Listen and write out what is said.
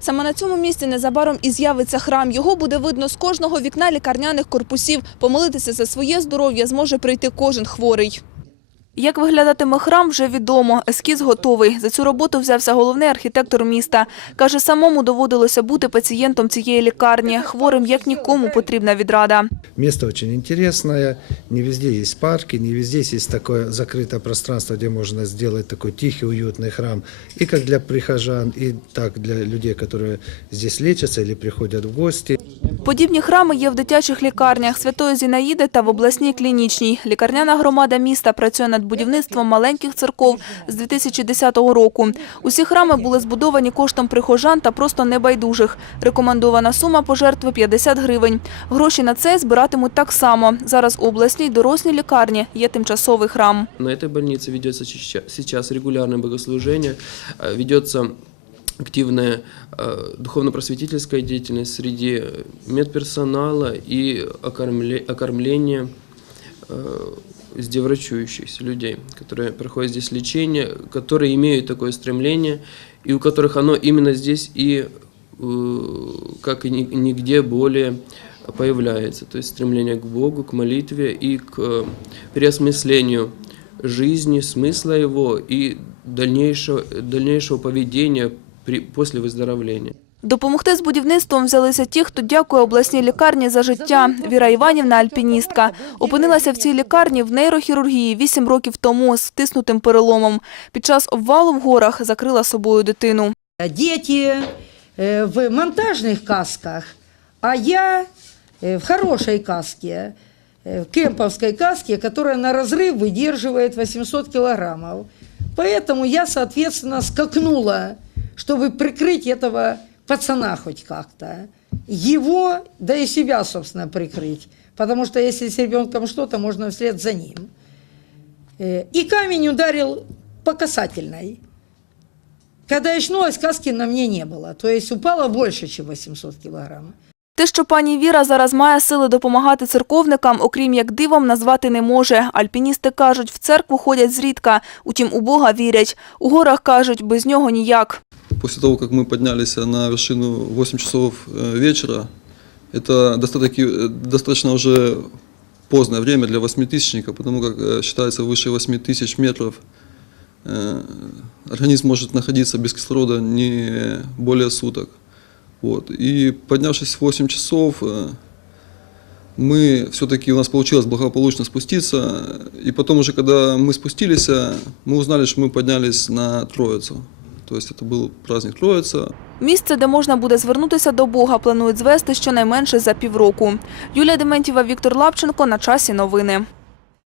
Саме на цьому місці незабаром і з'явиться храм. Його буде видно з кожного вікна лікарняних корпусів. Помолитися за своє здоров'я зможе прийти кожен хворий. Як виглядатиме храм, вже відомо. Ескіз готовий. За цю роботу взявся головний архітектор міста. Каже, самому доводилося бути пацієнтом цієї лікарні. Хворим як нікому потрібна відрада. Место очень интересное, не везде есть парки, не везде есть такое закрытое пространство, где можно сделать такой тихий, уютный храм. И как для прихожан, и так для людей, которые здесь лечатся или приходят в гости. Подібні храми є в дитячих лікарнях Святої Зінаїди та в обласній клінічній. Лікарняна громада міста працює над будівництвом маленьких церков з 2010 року. Усі храми були збудовані коштом прихожан та просто небайдужих. Рекомендована сума пожертви – 50 гривень. Гроші на це збиратимуть так само. Зараз у обласній дорослій лікарні є тимчасовий храм. На этой больнице ведется чеча- сейчас регулярное богослужение, э, ведется активная э, духовно-просветительская деятельность среди медперсонала и окормле- окормление э, издеврачующихся людей, которые проходят здесь лечение, которые имеют такое стремление, и у которых оно именно здесь и э, как и ни- нигде более появляется. То есть стремление к Богу, к молитве и к переосмыслению жизни, смысла его и дальнейшего, дальнейшего поведения при, после выздоровления. Допомогти з будівництвом взялися ті, хто дякує обласній лікарні за життя. Віра Іванівна – альпіністка. Опинилася в цій лікарні в нейрохірургії 8 років тому з втиснутим переломом. Під час обвалу в горах закрила собою дитину. Дети э, в монтажных касках, а я э, в хорошей каске, э, в кемповской каске, которая на разрыв выдерживает 800 килограммов. Поэтому я, соответственно, скакнула, чтобы прикрыть этого пацана хоть как-то. Его, да и себя, собственно, прикрыть. Потому что если с ребенком что-то, можно вслед за ним. Э, И камень ударил по касательной. Когда я очнулась, каски на мне не было. То есть упало больше, чем 800 килограмм. Те, що пані Віра зараз має сили допомагати церковникам, окрім як дивом, назвати не може. Альпіністи кажуть, в церкву ходять зрідка, утім у Бога вірять. У горах кажуть, без нього ніяк. После того, как мы поднялись на вершину в 8 часов э, вечера, это достаточно, э, достаточно уже позднее время для восьмитысячника, потому как э, считается выше 8 тысяч метров организм может находиться без кислорода не более суток. Вот. И поднявшись в 8 часов, мы все-таки у нас получилось благополучно спуститься. И потом уже, когда мы спустились, мы узнали, что мы поднялись на Троицу. То це був праздник Троїця. Місце, де можна буде звернутися до Бога, планують звести щонайменше за півроку. Юлія Дементьєва, Віктор Лапченко. На часі новини.